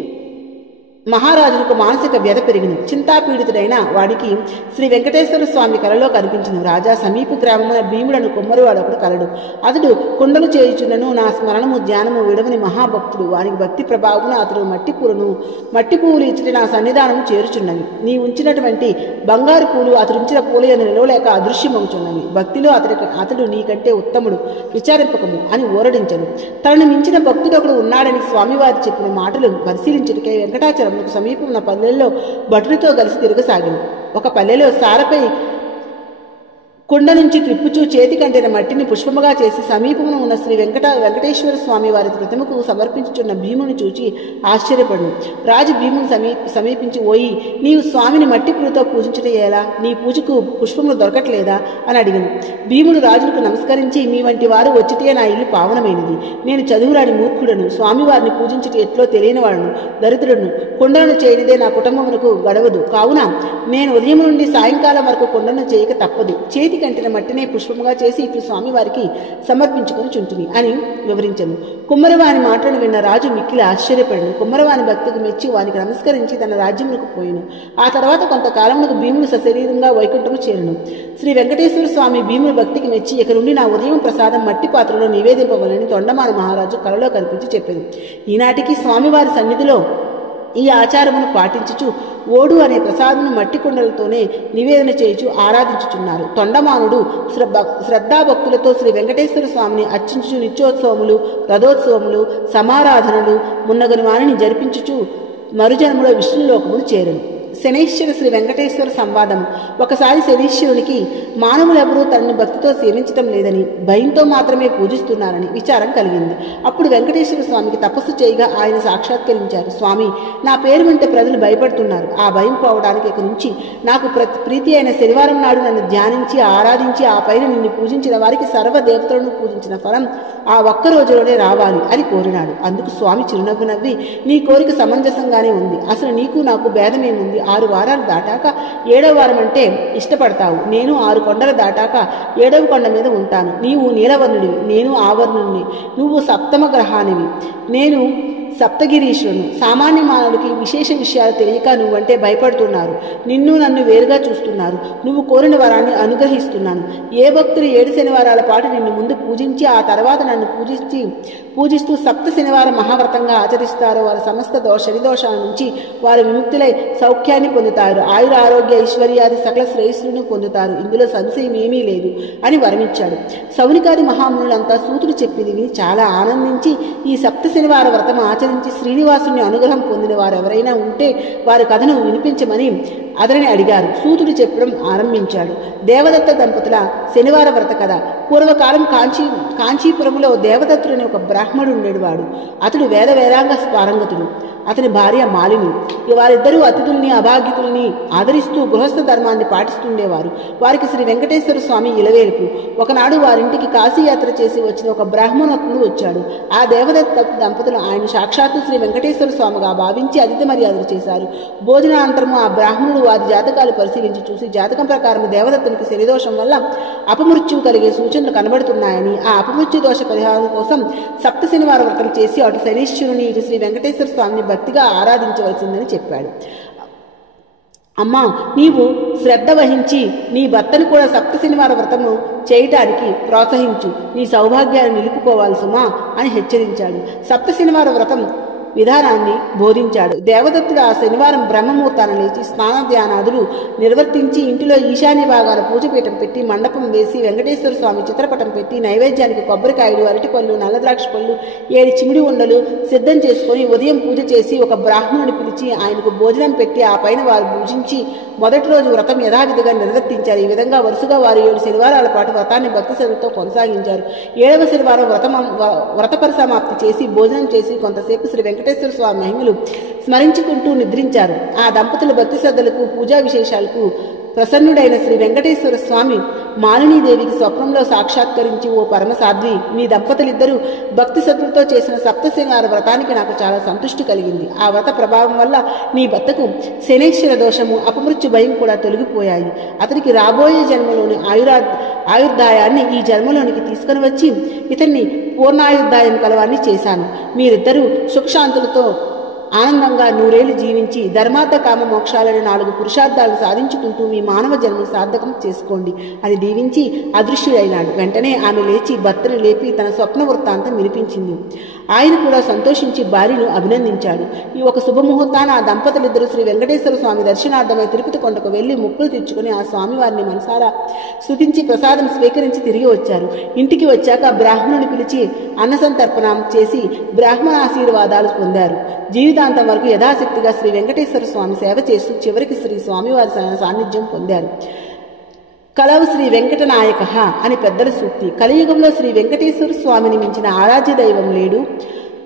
మహారాజులకు మానసిక వ్యధ పెరిగిన. చింతాపీడితుడైన వాడికి శ్రీ వెంకటేశ్వర స్వామి కలలో కనిపించిన. రాజా, సమీప గ్రామమున భీముడను కుమ్మరివాడు ఒకడు కలడు. అతడు కుండలు చేయుచున్నను నా స్మరణము ధ్యానము విడవని మహాభక్తుడు. వానికి భక్తి ప్రభావమున అతడు మట్టి పువ్వులు ఇచ్చి నా సన్నిధానము చేరుచున్నవి. నీ ఉంచినటువంటి బంగారు పూలు అతడుంచిన పూలయను నిలవలేక అదృశ్యమవుచున్నవి. భక్తిలో అతడు నీకంటే ఉత్తముడు, విచారింపకము అని ఊరడించను. తనను మించిన భక్తుడు ఒకడు ఉన్నాడని స్వామివారి చెప్పిన మాటలు పరిశీలించుటకై వెంకటాచలం సమీపమున్న పల్లెల్లో భటులతో కలిసి తిరగసాగింది. ఒక పల్లెలో సారపై కుండ నుంచి త్రిప్పుచూ చేతికంటిన మట్టిని పుష్పముగా చేసి సమీపమున ఉన్న శ్రీ వెంకటేశ్వర స్వామి వారి ప్రతిమకు సమర్పించుచున్న భీముని చూచి ఆశ్చర్యపడు. రాజు భీముని సమీపించి, ఓయి, నీవు స్వామిని మట్టి పూలతో పూజించట ఎలా? నీ పూజకు పుష్పములు దొరకట్లేదా అని అడిగాను. భీముడు రాజులకు నమస్కరించి, మీ వంటి వారు వచ్చితే నా ఇల్లు పావనమైనది. నేను చదువురాని మూర్ఖుడను, స్వామివారిని పూజించట ఎట్లో తెలియనివాడను, దరిద్రుడును. కుండలను చేయనిదే నా కుటుంబమునకు గడవదు. కావున నేను ఉదయం నుండి సాయంకాలం వరకు కుండలను చేయక తప్పదు. చేతి కంటిన మట్టినే పుష్పముగా చేసి ఇప్పుడు స్వామివారికి సమర్పించుకొని చుంటిని అని వివరించను. కుమ్మరవాని మాటను విన్న రాజు మిక్కిలి ఆశ్చర్యపడను. కుమ్మరవాని భక్తికి మెచ్చి వానికి నమస్కరించి తన రాజ్యములకు పోయిను. ఆ తర్వాత కొంతకాలమునకు భీముడు సశరీరంగా వైకుంఠము చేరును. శ్రీ వెంకటేశ్వర స్వామి భీముడి భక్తికి మెచ్చి ఇక నుండి నా ఉదయం ప్రసాదం మట్టి పాత్రలో నివేదింపవలని తొండమాన మహారాజు కలలో కనిపించి చెప్పాను. ఈనాటికి స్వామివారి సన్నిధిలో ఈ ఆచారమును పాటించుచు ఓడు అనే ప్రసాదమును మట్టి కుండలతోనే నివేదన చేయుచు ఆరాధించుచున్నారు. తొండమానుడు శ్రద్ధాభక్తులతో శ్రీ వెంకటేశ్వర స్వామిని అర్చించుచు నిత్యోత్సవములు, రథోత్సవములు, సమారాధనలు మున్నగని వారిని జరిపించుచు మరుజన్మలో విష్ణులోకమును చేరును. శనైశ్వర శ్రీ వెంకటేశ్వర సంవాదము. ఒకసారి శనీశ్వరునికి మానవులెవరూ తనని భక్తితో సేవించటం లేదని, భయంతో మాత్రమే పూజిస్తున్నారని విచారం కలిగింది. అప్పుడు వెంకటేశ్వర స్వామికి తపస్సు చేయగా ఆయన సాక్షాత్కరించారు. స్వామి, నా పేరు వింటే ప్రజలు భయపడుతున్నారు. ఆ భయం పోవడానికి ఇక నుంచి నాకు ప్రీతి అయిన శనివారం నాడు నన్ను ధ్యానించి ఆరాధించి ఆ పైన నిన్ను పూజించిన వారికి సర్వ దేవతలను పూజించిన ఫలం ఆ ఒక్క రోజులోనే రావాలి అని కోరినాడు. అందుకు స్వామి చిరునవ్వు నవ్వి, నీ కోరిక సమంజసంగానే ఉంది. అసలు నీకు నాకు భేదమేముంది? 6 వారాలు దాటాక 7వ వారం అంటే ఇష్టపడతావు. నేను 6 కొండలు దాటాక 7వ కొండ మీద ఉంటాను. నీవు నీలవర్ణుడివి, నేను ఆవర్ణుడిని. నువ్వు సప్తమ గ్రహానివి, నేను సప్తగిరీశ్వరును. సామాన్య మానవుడికి విశేష విషయాలు తెలియక నువ్వంటే భయపడుతున్నారు. నిన్ను నన్ను వేరుగా చూస్తున్నారు. నువ్వు కోరిన వరాన్ని అనుగ్రహిస్తున్నాను. ఏ భక్తులు 7 శనివారాల పాటు నిన్ను ముందు పూజించి ఆ తర్వాత నన్ను పూజిస్తూ సప్త శనివారం మహావ్రతంగా ఆచరిస్తారో వారి సమస్త శనిదోషాల నుంచి వారు విముక్తులై సౌఖ్యాన్ని పొందుతారు. ఆయుర ఆరోగ్య ఐశ్వర్యాది సకల శ్రేయస్సులను పొందుతారు. ఇందులో సంశయం ఏమీ లేదు అని వరమిచ్చాడు. సౌనికాది మహామునులంతా సూతుడు చెప్పింది విని చాలా ఆనందించి ఈ సప్త శనివార వ్రతం ఆచరించి శ్రీనివాసుని అనుగ్రహం పొందిన వారు ఎవరైనా ఉంటే వారి కథను వినిపించమని అతనిని అడిగారు. సూతుడు చెప్పడం ఆరంభించాడు. దేవదత్త దంపతుల శనివార వ్రత కథ. పూర్వకాలం కాంచీపురంలో దేవదత్తుడని ఒక బ్రాహ్మణుడు ఉండేవాడు. అతడు వేదాంగ పారంగతుడు. అతని భార్య మాలిని. వారిద్దరూ అతిథుల్ని అభాగ్యుల్ని ఆదరిస్తూ గృహస్థ ధర్మాన్ని పాటిస్తుండేవారు. వారికి శ్రీ వెంకటేశ్వర స్వామి ఇలవేలుపు. ఒకనాడు వారింటికి కాశీయాత్ర చేసి వచ్చిన ఒక బ్రాహ్మణోత్తముడు వచ్చాడు. ఆ దేవదత్త దంపతులు ఆయన సాక్షాత్తు శ్రీ వెంకటేశ్వర స్వామిగా భావించి అతిథి మర్యాదలు చేశారు. భోజనానంతరము ఆ బ్రాహ్మణుడు వారి జాతకాలు పరిశీలించి చూసి జాతకం ప్రకారం దేవదత్తునికి శనిదోషం వల్ల అపమృత్యువు కలిగే సూచనలు కనబడుతున్నాయని, ఆ అపమృత్యు దోష పరిహారం కోసం సప్త శనివార వ్రతం చేసి అటు శనీశ్వరుని ఇటు శ్రీ వెంకటేశ్వర స్వామిని భక్తిగా ఆరాధించవలసిందని చెప్పాడు. అమ్మా, నీవు శ్రద్ధ వహించి నీ భర్తను కూడా సప్త శనివార వ్రతము చేయటానికి ప్రోత్సహించు. నీ సౌభాగ్యాన్ని నిలుపుకోవాలి సుమా అని హెచ్చరించాడు. సప్త శనివార వ్రతం విధానాన్ని బోధించాడు. దేవదత్తుడు ఆ శనివారం బ్రహ్మముహూర్తాన లేచి స్నాన ధ్యానాదులు నిర్వర్తించి ఇంటిలో ఈశాన్య భాగాన పూజపీఠం పెట్టి మండపం వేసి వెంకటేశ్వర స్వామి చిత్రపటం పెట్టి నైవేద్యానికి కొబ్బరికాయలు, అరటిపళ్ళు, నల్లద్రాక్ష పళ్ళు, 7 చిమిడి ఉండలు సిద్ధం చేసుకుని ఉదయం పూజ చేసి ఒక బ్రాహ్మణుని పిలిచి ఆయనకు భోజనం పెట్టి ఆ పైన వారు భుజించి మొదటి రోజు వ్రతం యథావిధిగా నిర్వర్తించారు. ఈ విధంగా వరుసగా వారు 7 శనివారాల పాటు వ్రతాన్ని భక్తి శ్రద్ధతో కొనసాగించారు. 7వ శనివారం వ్రత పరిసమాప్తి చేసి భోజనం చేసి కొంతసేపు శ్రీ వెంకటేశ్వర స్వామి మహిమలు స్మరించుకుంటూ నిద్రించారు. ఆ దంపతుల భక్తి శ్రద్ధలకు, పూజా విశేషాలకు ప్రసన్నుడైన శ్రీ వెంకటేశ్వర స్వామి మాలినీదేవికి స్వప్నంలో సాక్షాత్కరించి, ఓ పరమసాధ్వి, మీ దంపతులిద్దరూ భక్తి శ్రద్ధలతో చేసిన సప్తశనివార వ్రతానికి నాకు చాలా సంతృష్టి కలిగింది. ఆ వ్రత ప్రభావం వల్ల నీ భర్తకు శనైశ్వర దోషము, అపమృత్యు భయం కూడా తొలగిపోయాయి. అతనికి రాబోయే జన్మలోని ఆయుర్దాయాన్ని ఈ జన్మలోనికి తీసుకుని వచ్చి ఇతన్ని పూర్ణాయుర్దాయం కలవాన్ని చేశాను. మీరిద్దరూ సుఖశాంతులతో ఆనందంగా 100 ఏళ్లు జీవించి ధర్మార్థ కామ మోక్షాలని 4 పురుషార్థాలను సాధించుకుంటూ మీ మానవ జన్మ సార్థకం చేసుకోండి అని దీవించి అదృశ్యుడైనాడు. వెంటనే ఆమె లేచి భర్తను లేపి తన స్వప్న వృత్తాంతం వినిపించింది. ఆయన కూడా సంతోషించి భార్యను అభినందించాడు. ఈ ఒక శుభముహూర్తాన ఆ దంపతులిద్దరూ శ్రీ వెంకటేశ్వర స్వామి దర్శనార్థమై తిరుపతి కొండకు వెళ్లి మొక్కులు తెచ్చుకుని ఆ స్వామివారిని మనసారా స్తుతించి ప్రసాదం స్వీకరించి తిరిగి వచ్చారు. ఇంటికి వచ్చాక బ్రాహ్మణుని పిలిచి అన్నసంతర్పణం చేసి బ్రాహ్మణ ఆశీర్వాదాలు పొందారు. జీవితాంతం వరకు యథాశక్తిగా శ్రీ వెంకటేశ్వర స్వామి సేవ చేస్తూ చివరికి శ్రీ స్వామివారి సాన్నిధ్యం పొందారు. కలవు శ్రీ వెంకటనాయక అని పెద్దల సూక్తి. కలియుగంలో శ్రీ వెంకటేశ్వర స్వామిని మించిన ఆరాధ్య దైవం లేడు.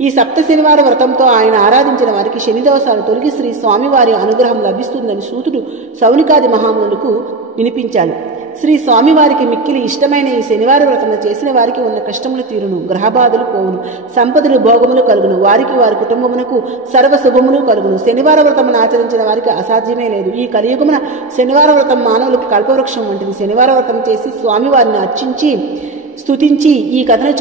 ఈ సప్త శనివార వ్రతంతో ఆయన ఆరాధించిన వారికి శని దోషాలు తొలగి శ్రీ స్వామివారి అనుగ్రహం లభిస్తుందని సూతుడు సౌనికాది మహామునులకు వినిపించాడు. శ్రీ స్వామివారికి మిక్కిలి ఇష్టమైన ఈ శనివార వ్రతమును చేసిన వారికి ఉన్న కష్టములు తీరును, గ్రహబాధలు పోవును, సంపదలు భోగములు కలుగును, వారికి వారి కుటుంబమునకు సర్వ శుభములు కలుగును. శనివార వ్రతమును ఆచరించిన వారికి అసాధ్యమే లేదు. ఈ కలియుగమున శనివార వ్రతం మానవులకు కల్పవృక్షం వంటిది. శనివార వ్రతం చేసి స్వామివారిని అర్చించి స్తుతించి ఈ కథను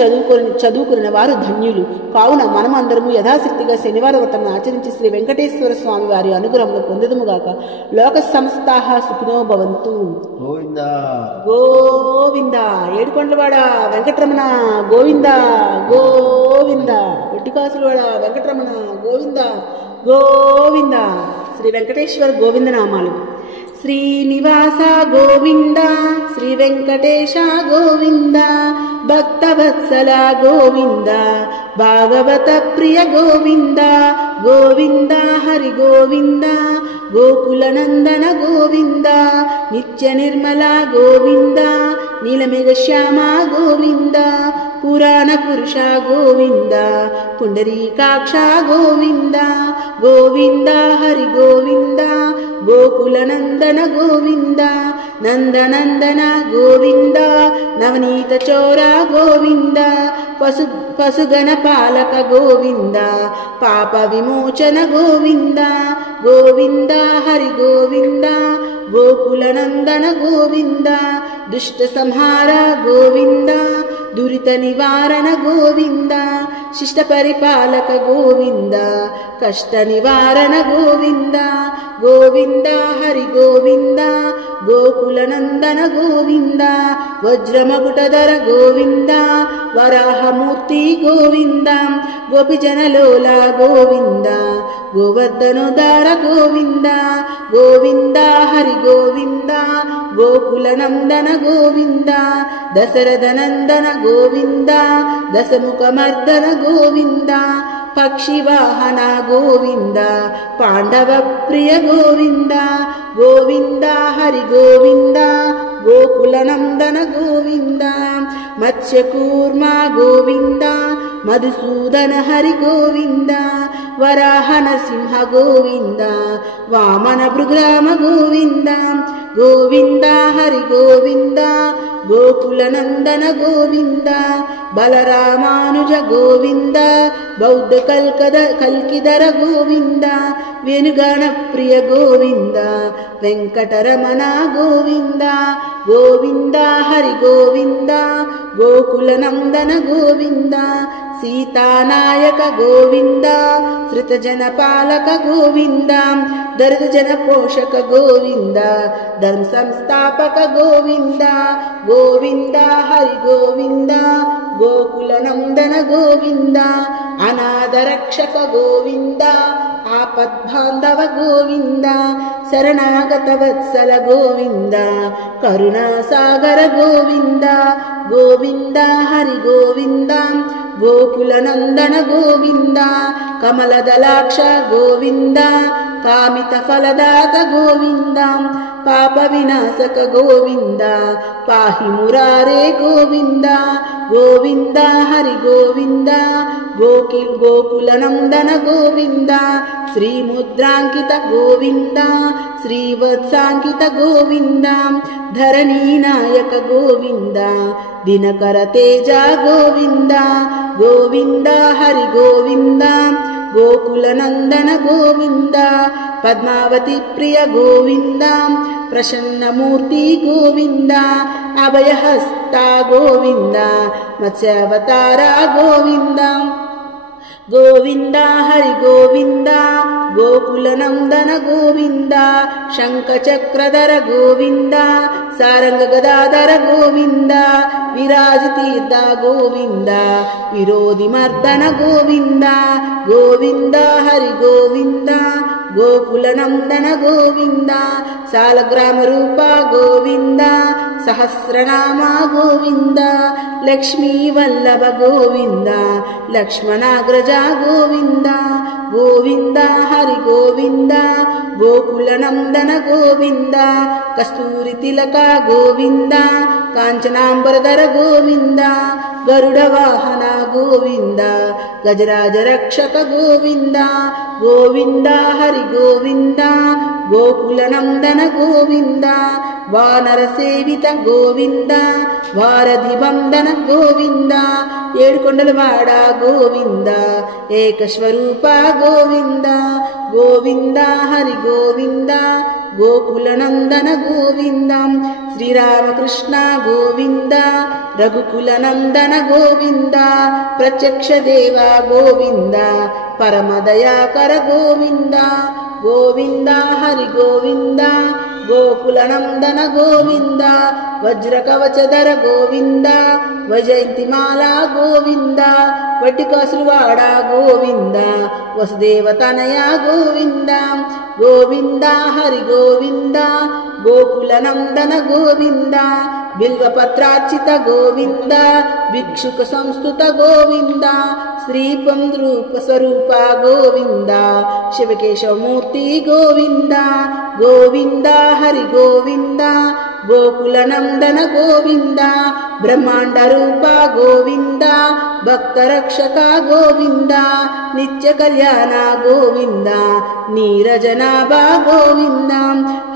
చదువుకున్న వారు ధన్యులు. కావున మనమందరము యథాశక్తిగా శనివార వ్రతమును ఆచరించి శ్రీ వెంకటేశ్వర స్వామి వారి అనుగ్రహమును పొందదుముగాక. లోక సమస్తాః సుఖినో భవంతు. గోవింద గోవింద. ఏడుకొండలవాడ వెంకటరమణ గోవింద గోవింద. ఒట్టికాసులవాడ వెంకటరమణ గోవింద గోవింద. శ్రీ వెంకటేశ్వర గోవింద నామాలు. శ్రీనివాస గోవింద, శ్రీ వెంకటేశ గోవింద, భక్తవత్సల గోవింద, భాగవత ప్రియ గోవింద గోవింద. హరి గోవింద, గోకులనందన గోవింద, నిత్య నిర్మల గోవింద, నీలమేఘ శ్యామ గోవింద, పురాణ పురుష గోవింద, పుండరీకాక్ష గోవింద గోవింద. హరి గోవింద, గోకులనందన గోవింద, నందనందన గోవింద, నవనీత చోర గోవింద, పశుగణ పాలక గోవింద, పాప విమోచన గోవింద గోవింద. హరి గోవింద, గోకులనందన గోవింద, దుష్ట సంహార గోవింద, దురిత నివారణ గోవింద, శిష్ట పరిపాలక గోవింద, కష్ట నివారణ గోవింద గోవింద. హరి గోవింద, గోకులనందన గోవింద, వజ్రమకుటధర గోవింద, వరాహమూర్తి గోవింద, గోపిజనలోల గోవింద, గోవర్ధనోదార గోవింద గోవింద. హరి గోవింద, గోకులనందన గోవింద, దశరథనందన గోవింద, దశముఖమర్దన గోవింద, పక్షివాహన గోవింద, పాండవ ప్రియ గోవింద గోవింద. హరి గోవింద, గోకులనందన గోవింద, మత్స్యకూర్మ గోవింద, మధుసూదన హరి గోవింద, వరాహన సింహ గోవింద, వామన భృగ్రామ గోవింద గోవింద. హరి గోవింద, గోకులనందన గోవింద, బలరామానుజ గోవింద, బౌద్ధ కల్కిధర గోవింద, వేణుగాన ప్రియ గోవింద, వెంకటరమణ గోవింద గోవింద. హరి గోవింద, గోకులనందన గోవింద, సీతానాయక గోవింద, ధృతజన పాలక గోవింద, దరిద్రజన పోషక గోవింద, ధర్మ సంస్థాపక గోవింద గోవింద. హరి గోవింద, గోకులనందన గోవింద, అనాథరక్షక గోవింద ఆపద్బాంధవ గోవింద శరణాగత వత్సల గోవింద కరుణాసాగర గోవింద గోవింద హరి గోవింద గోకుల నందన గోవింద కమలదలాక్ష గోవింద కామిత ఫలదాత గోవింద పాప వినాశక గోవింద పాహి మురారే గోవింద గోవింద హరి గోవింద గోకుల నందన గోవింద శ్రీముద్రాంకిత గోవింద శ్రీవత్సాంకిత గోవింద ధరణీ నాయక గోవింద దినకర తేజ గోవింద గోవింద హరి గోవింద గోకుల నందన గోవింద పద్మావతి ప్రియ గోవింద ప్రసన్నమూర్తి గోవింద అభయహస్త గోవింద మత్స్యావతార గోవింద గోవింద హరి గోవింద గోకుల నందన గోవింద శంఖ చక్రధర గోవింద సారంగ గదాధర గోవింద విరాజి తీర్థ గోవింద విరోధి మర్దన గోవింద గోవింద హరి గోవింద గోకుల నందన గోవింద సాలగ్రామ రూప గోవింద సహస్రనామ గోవింద లక్ష్మీ వల్లభ గోవింద లక్ష్మణాగ్రజ గోవింద గోవింద హరి గోవింద గోకుల నందన గోవింద కస్తూరి తిలక గోవింద కాంచనాంబరధర గోవింద గరుడ వాహన గోవింద గజరాజ రక్షక గోవింద గోవింద హరి గోవింద గోకుల నందన గోవింద వానర సేవిత గోవింద వారధి బంధన గోవింద ఏడుకొండలవాడ గోవింద ఏకస్వరూప గోవింద గోవింద హరి గోవింద గోకుల నందన గోవింద శ్రీరామకృష్ణ గోవింద రఘుకుల నందన గోవింద ప్రత్యక్ష దేవ గోవింద పరమదయాకర గోవింద గోవింద హరి గోవింద గోకుల నందన గోవింద వజ్ర కవచధర గోవింద వైజయంతిమాల గోవింద వటికాసులవాడ గోవింద వసుదేవ తనయ గోవింద గోవింద హరి గోవింద గోకుల నందన గోవింద బిల్వపత్రార్చిత గోవింద భిక్షుక సంస్థుత గోవింద శ్రీపం రూప స్వరూప గోవింద శివకేశవమూర్తి గోవింద గోవింద హరి గోవింద గోకుల నందన గోవింద బ్రహ్మాండ రూప గోవింద భక్త రక్షక గోవింద నిత్య కళ్యాణ గోవింద నీరజనాభ గోవింద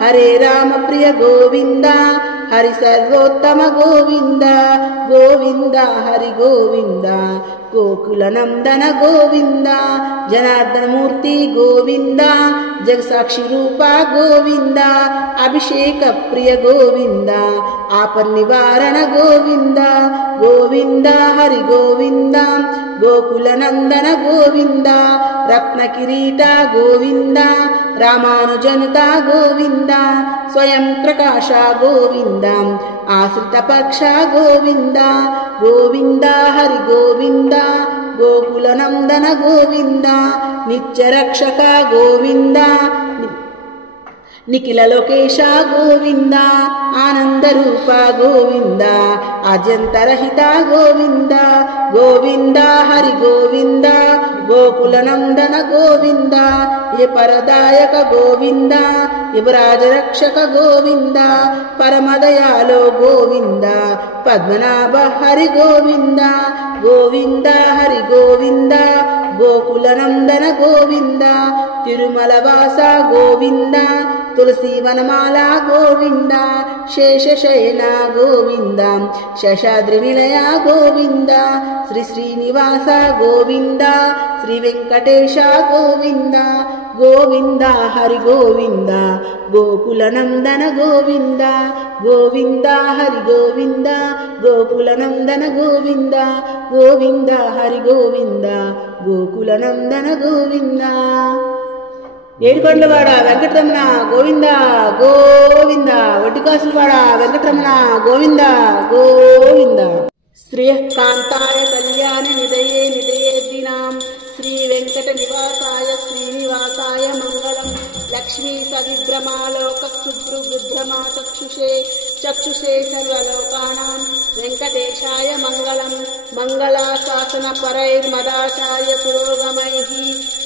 హరే రామ ప్రియ గోవింద హరి సర్వోత్తమ గోవింద గోవింద హరి గోవింద గోకుల నందన గోవింద జనార్దన మూర్తి గోవింద జగసాక్షి రూప గోవింద అభిషేక ప్రియ గోవింద ఆపన్నివారణ గోవింద గోవింద హరి గోవింద గోకుల నందన గోవింద రత్న కిరీట గోవింద రామానుజనుత గోవింద స్వయం ప్రకాశ గోవింద ఆశ్రిత పక్ష గోవింద గోవింద హరి గోవింద గోకుల నందన గోవింద నిత్య రక్షక గోవింద నిఖిల లోకేశ గోవింద ఆనంద రూప గోవింద అజంతరహిత గోవింద గోవింద హరి గోవింద గోకుల నందన గోవింద ఏ పరదాయక గోవింద యువరాజ రక్షక గోవింద పరమదయాలో గోవింద పద్మనాభ హరి గోవింద గోవింద హరి గోవింద గోకుల నందన గోవింద తిరుమల వాస గోవింద తులసి వనమాల గోవింద శేషశయన గోవింద శేషాద్రి నిలయ గోవింద శ్రీ శ్రీనివాస గోవింద శ్రీ వెంకటేశ గోవింద గోవింద హరి గోవింద గోకుల నందన గోవింద గోవింద హరి గోవింద గోకుల నందన గోవింద గోవింద హరి గోవింద గోకుల నందన గోవింద ఏడుకొండలవాడ వెంకటరమణ గోవింద గోవింద వడ్డికాసులవాడ వెంకటరమణ గోవింద గోవింద శ్రీకాంతాయ కళ్యాణ నిదయే నిదయేద్దినాం वल्लभाय मङ्गलम् लक्ष्मी सविभ्रमालोकक्षुद्रुबुद्ध्रमा चक्षुषे सर्वलोकानां वेङ्कटेशाय मङ्गलम् मङ्गलाशासनपरैर्मदाचार्य पुरोगमैः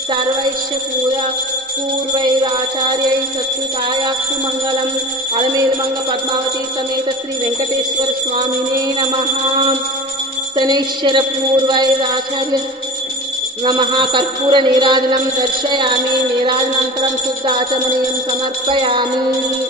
सर्वैश्च पूर्वैराचार्यैः सत्कृतायास्तु मङ्गलम् अलमेलमङ्ग पद्मावती समेत श्री वेङ्कटेश्वर स्वामिने नमः। शनैश्चर पूर्वैराचार्य नमः। कर्पूर नीराजनं दर्शयामि। नीराजनानन्तरं शुद्धाचमनीयं समर्पयामि।